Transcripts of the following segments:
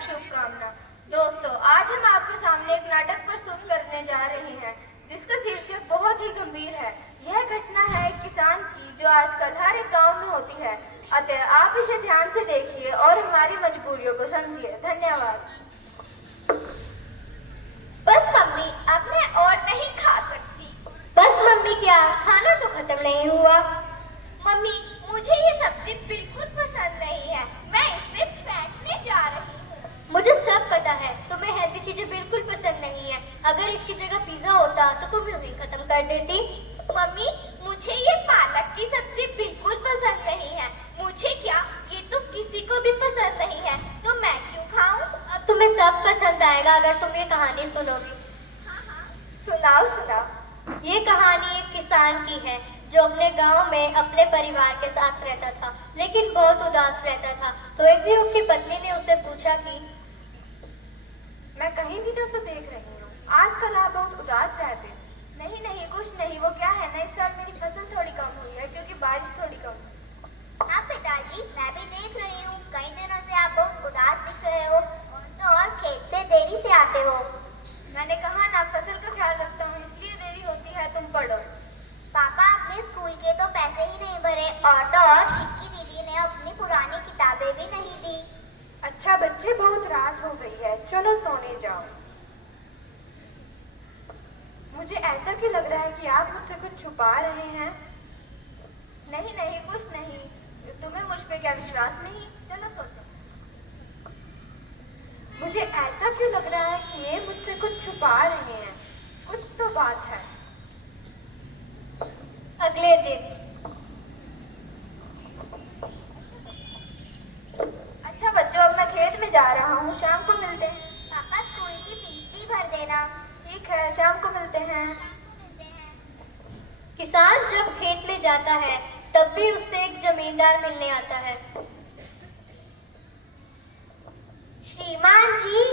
हार्दिक शुभकामना। दोस्तों, आज हम आपके सामने एक नाटक प्रस्तुत करने जा रहे हैं जिसका शीर्षक बहुत ही गंभीर है। यह घटना है एक किसान की जो आजकल हर एक गांव में होती है। अतः आप इसे ध्यान से देखिए और हमारी मजबूरियों को समझिए। धन्यवाद। बस मम्मी, अब मैं और नहीं खा सकती। बस मम्मी, क्या खाना तो खत्म नहीं हुआ? मम्मी, मुझे ये सब्जी बिल्कुल पसंद नहीं है। मैं इसे फेंकने जा रही हूँ। मुझे सब पता है, तुम्हें हेल्दी चीजें बिल्कुल पसंद नहीं है। अगर इसकी जगह पिज्जा होता तो तुम यूं खत्म कर देती। मम्मी, मुझे ये पालक की सब्जी बिल्कुल पसंद नहीं है। मुझे क्या, ये तो किसी को भी पसंद नहीं है, तो मैं क्यों खाऊं? अब तुम्हें सब पसंद आएगा अगर तुम ये कहानी सुनोगी। हाँ, सुनाओ सुनाओ। ये कहानी एक किसान की है जो अपने गांव में अपने परिवार के साथ रहता था, लेकिन बहुत उदास रहता था। तो एक दिन उसकी पत्नी ने उससे पूछा कि मैं कहीं भी तो उसे देख रही हूँ, आजकल आप बहुत उदास रहते हैं। नहीं नहीं, कुछ नहीं। वो क्या है ना, इस साल मेरी फसल थोड़ी कम हुई है क्योंकि बारिश थोड़ी कम हुई। हाँ पिताजी, मैं भी देख रही हूँ, कई दिनों से आप बहुत उदास दिख रहे हो और खेत से देरी से आते हो। मैंने कहा ना, फसल का ख्याल रखता हूँ इसलिए देरी होती है। तुम पढ़ो। पापा, अपने स्कूल के तो पैसे ही नहीं भरे और तो और चिक्की दीदी ने अपनी पुरानी किताबें भी नहीं दी। अच्छा बच्चे, बहुत रात हो गई है, चलो सोने जाओ। मुझे ऐसा क्यों लग रहा है कि आप मुझसे कुछ छुपा रहे हैं? नहीं नहीं, कुछ नहीं। तुम्हें मुझ पे क्या विश्वास नहीं? चलो सोते। मुझे ऐसा क्यों लग रहा है कि ये मुझसे कुछ छुपा रहे हैं? कुछ तो बात है। अगले दिन। अच्छा बच्चों, अब मैं खेत में जा रहा हूँ, शाम को मिलते हैं। पापा, स्कूल की फीस भी भर देना। ठीक है, शाम को मिलते हैं। किसान जब खेत में जाता है तब भी उससे एक जमींदार मिलने आता है। श्रीमान जी,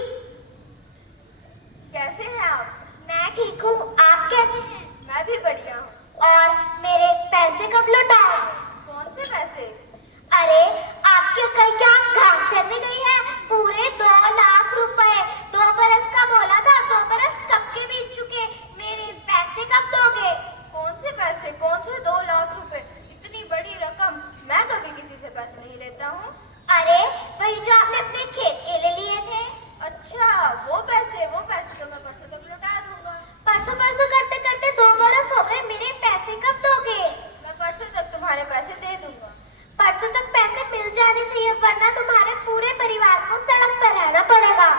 कैसे हैं आप? मैं ठीक हूँ, आप कैसे हैं? मैं भी बढ़िया हूँ। और मेरे पैसे कब लौटाओगे? कौन से पैसे? अरे, आपकी अकल क्या घास चरने गई है? पूरे 2 लाख रुपए 2 बरस का बोला था, 2 बरस कब के बीत चुके। मेरे पैसे कब दोगे? कौन से पैसे? कौन से 2 लाख रुपए? इतनी बड़ी रकम मैं कभी किसी से पैसे नहीं लेता हूँ। अरे, वही जो आपने अपने खेत के लिए लिए थे। अच्छा, वो पैसे तो मैं परसों तक लौटा दूंगा। परसों परसों करते करते 2 बरस हो गए, मेरे पैसे कब दोगे? मैं परसों तक तुम्हारे पैसे दे दूंगा। परसों तक पैसे मिल जाने चाहिए, वरना तुम्हारे पूरे परिवार को सड़क पर रहना पड़ेगा।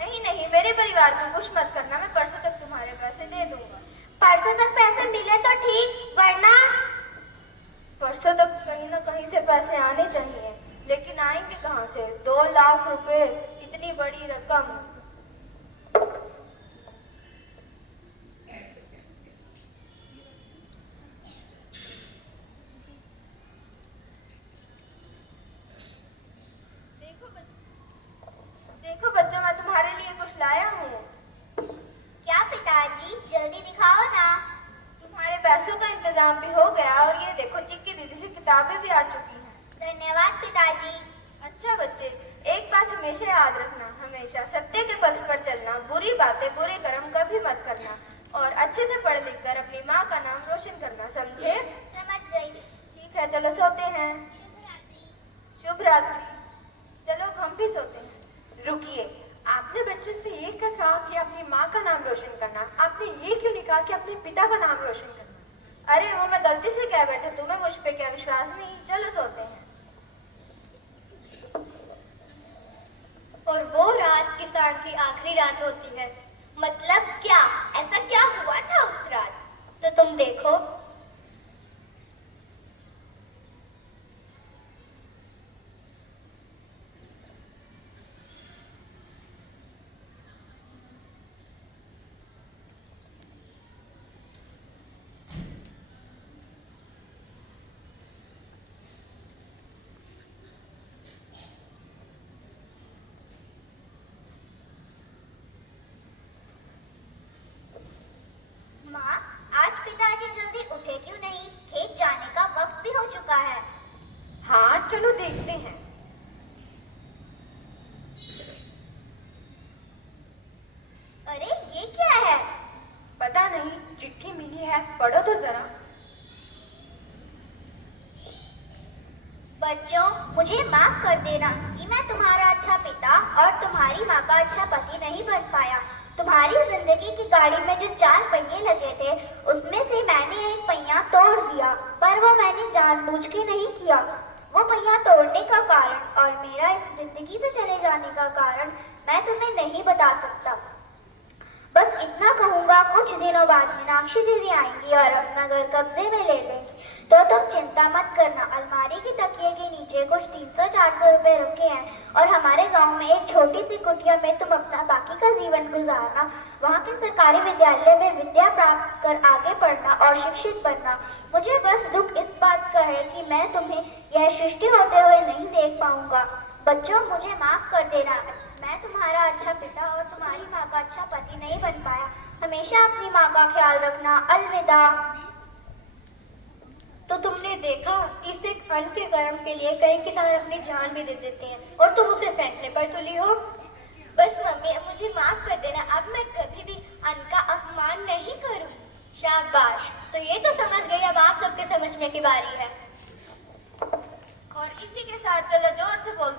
नहीं नहीं, मेरे परिवार को कुछ मत करना, मैं परसों तक तुम्हारे पैसे दे दूंगा। परसों तक पैसे मिले तो ठीक, वरना परसों तक कहीं ना कहीं से पैसे आने चाहिए, लेकिन आएंगे कहाँ से? 2 लाख रुपए, इतनी बड़ी रकम। देखो बच्चों, मैं तुम्हारे लिए कुछ लाया हूँ। क्या पिताजी, जल्दी दिखाओ ना। तुम्हारे पैसों का इंतजाम भी हो गया और ये देखो, चिक्की दीदी से किताबें भी आ चुकी हैं। धन्यवाद पिताजी। अच्छा बच्चे, एक बात हमेशा याद रखना, हमेशा सत्य के पथ पर चलना, बुरी बातें बुरे कर्म कभी मत करना और अच्छे से पढ़ लिख कर अपनी माँ का नाम रोशन करना, समझे? समझ गई। ठीक है, चलो सोते हैं। शुभ रात्रि। चलो हम भी सोते हैं। रुकिए, आपने बच्चे से ये क्या कहा कि अपनी माँ का नाम रोशन करना? आपने ये क्यों नहीं कहा कि अपने पिता का नाम रोशन करना? अरे वो मैं गलती से कह बैठा, तुम्हें मुझ पे क्या विश्वास नहीं? चलो सोते हैं। और वो रात किसान की आखिरी रात होती है। मतलब क्या, ऐसा क्या हुआ था उस रात? तो तुम देखो। माँ, आज पिताजी जल्दी है, पढ़ो तो जरा। बच्चों, मुझे माफ कर देना कि मैं तुम्हारा अच्छा पिता और तुम्हारी माँ का अच्छा पति नहीं बन पाया। तुम्हारी जिंदगी की गाड़ी में जो 4 पहिए लगे थे, उसमें से मैंने एक पहिया तोड़ दिया, पर वो मैंने जानबूझ के नहीं किया। वो पहिया तोड़ने का कारण और मेरा इस जिंदगी से चले जाने का कारण मैं तुम्हें नहीं बता सकता। बस इतना कहूँगा, कुछ दिनों बाद मीनाक्षी दीदी आएंगी और अपना घर कब्जे में ले लेंगी, तो तुम चिंता मत करना। अलमारी की तकिए के नीचे कुछ 300-400 रुपए रखे हैं और हमारे गांव में एक छोटी सी कुटिया में तुम अपना बाकी का जीवन गुजारना। वहाँ के सरकारी विद्यालय में विद्या प्राप्त कर आगे पढ़ना और शिक्षित बनना। मुझे बस दुख इस बात का है कि मैं तुम्हें यह सृष्टि होते हुए नहीं देख पाऊंगा। बच्चों, मुझे माफ कर देना, मैं तुम्हारा अच्छा पिता और तुम्हारी माँ का अच्छा पति नहीं बन पाया। हमेशा अपनी माँ का ख्याल रखना। अलविदा। तो तुमने देखा, इस एक अन्न के कर्म के लिए कई किसान अपनी जान भी दे देते हैं और तुम उसे फेंकने पर तुली हो। बस मम्मी, मुझे माफ कर देना, अब मैं कभी भी अन्न का अपमान नहीं करूँगी। शाबाश। तो ये तो समझ गई, अब आप सबके समझने की बारी है। और इसी के साथ चलो जोर से बोल